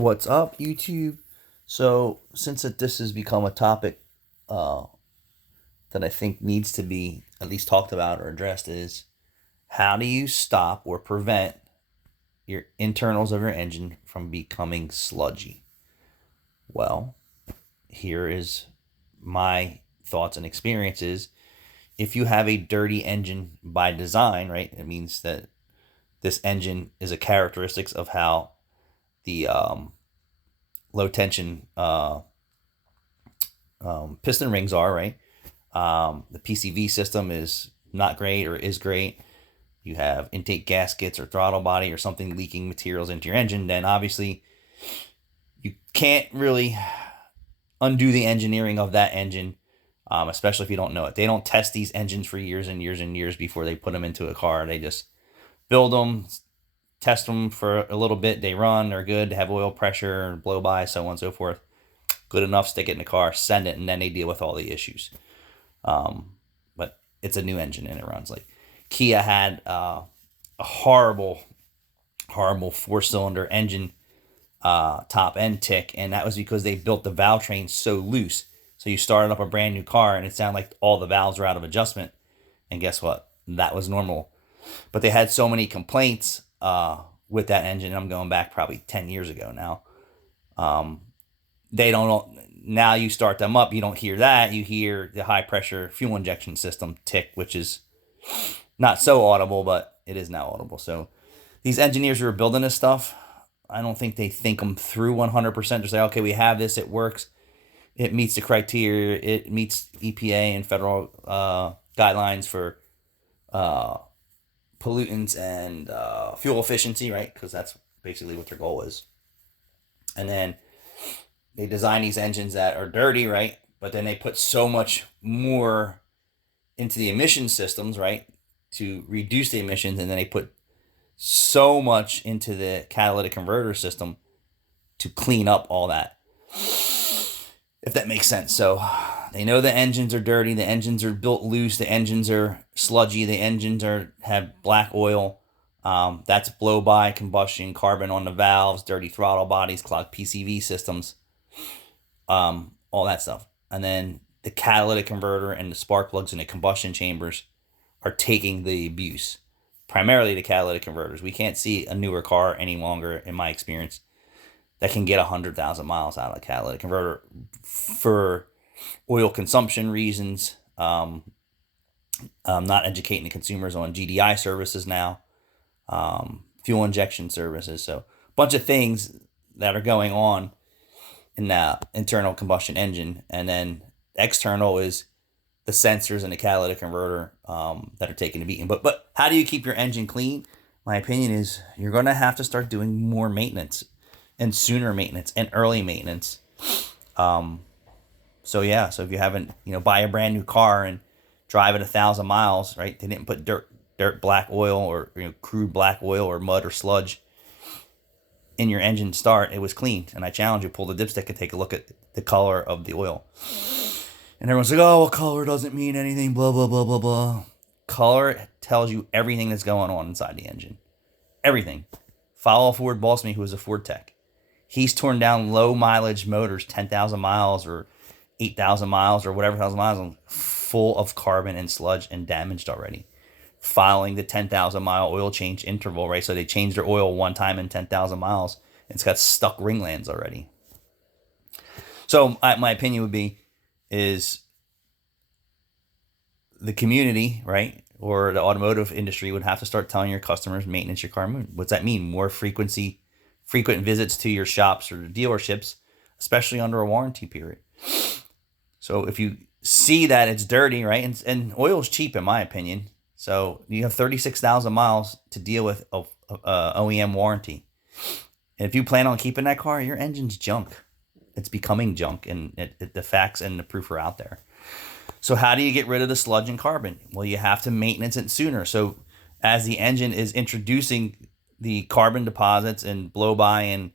What's up, YouTube? So, since this has become a topic uh, that I think needs to be at least talked about or addressed, is how do you stop or prevent your internals of your engine from becoming sludgy? Well, here is my thoughts and experiences. If you have a dirty engine by design, right, it means that this engine is a characteristics of how the low tension piston rings are, right? The PCV system is not great or is great. You have intake gaskets or throttle body or something leaking materials into your engine, then obviously you can't really undo the engineering of that engine, especially if you don't know it. They don't test these engines for years and years and years before they put them into a car. They just build them, test them for a little bit. They run, they're good, they have oil pressure, blow by, so on and so forth. Good enough, stick it in the car, send it, and then they deal with all the issues. But it's a new engine and it runs. Like Kia had a horrible, horrible four-cylinder engine, top end tick, and that was because they built the valve train so loose. So you started up a brand new car and it sounded like all the valves were out of adjustment. And guess what? That was normal. But they had so many complaints with that engine. I'm going back probably 10 years ago now. They don't. Now you start them up, you don't hear that. You hear the high pressure fuel injection system tick, which is not so audible, but it is now audible. So these engineers who are building this stuff, I don't think they think them through 100% to say, okay, we have this, it works, it meets the criteria, it meets EPA and federal guidelines for pollutants and fuel efficiency, right? Because that's basically what their goal is. And then they design these engines that are dirty, right? But then they put so much more into the emission systems, right, to reduce the emissions, and then they put so much into the catalytic converter system to clean up all that, if that makes sense. So they know the engines are dirty, the engines are built loose, the engines are sludgy, the engines have black oil. That's blow by, combustion, carbon on the valves, dirty throttle bodies, clogged PCV systems, all that stuff. And then the catalytic converter and the spark plugs in the combustion chambers are taking the abuse. Primarily the catalytic converters. We can't see a newer car any longer, in my experience, that can get 100,000 miles out of a catalytic converter for oil consumption reasons. I'm not educating the consumers on GDI services now, fuel injection services. So a bunch of things that are going on in the internal combustion engine. And then external is the sensors and the catalytic converter that are taking the beating. But how do you keep your engine clean? My opinion is you're going to have to start doing more maintenance and sooner maintenance and early maintenance. So if you haven't, buy a brand new car and drive it 1,000 miles, right? They didn't put dirt black oil or crude black oil or mud or sludge in your engine start. It was clean. And I challenge you, pull the dipstick and take a look at the color of the oil. And everyone's like, oh, well, color doesn't mean anything, blah, blah, blah, blah, blah. Color tells you everything that's going on inside the engine. Everything. Follow Ford boss me, who was a Ford tech. He's torn down low mileage motors, 10,000 miles or 8,000 miles or whatever thousand miles, full of carbon and sludge and damaged already. Following the 10,000 mile oil change interval, right? So they changed their oil one time in 10,000 miles. It's got stuck ringlands already. So my opinion would be is the community, right, or the automotive industry would have to start telling your customers maintenance your car. What's that mean? More frequent visits to your shops or dealerships, especially under a warranty period. So if you see that it's dirty, right, and oil is cheap in my opinion. So you have 36,000 miles to deal with a OEM warranty. And if you plan on keeping that car, your engine's junk. It's becoming junk, and the facts and the proof are out there. So how do you get rid of the sludge and carbon? Well, you have to maintenance it sooner. So as the engine is introducing the carbon deposits and blow-by and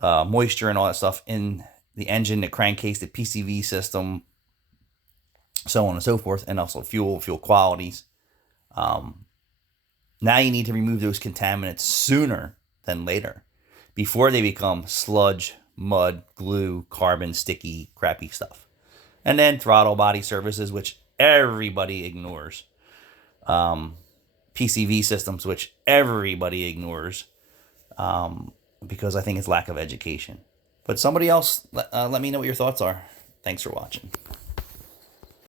moisture and all that stuff in the engine, the crankcase, the PCV system, so on and so forth, and also fuel qualities. Now you need to remove those contaminants sooner than later, before they become sludge, mud, glue, carbon, sticky, crappy stuff. And then throttle body services, which everybody ignores. PCV systems, which everybody ignores, because I think it's lack of education. But somebody else, let me know what your thoughts are. Thanks for watching.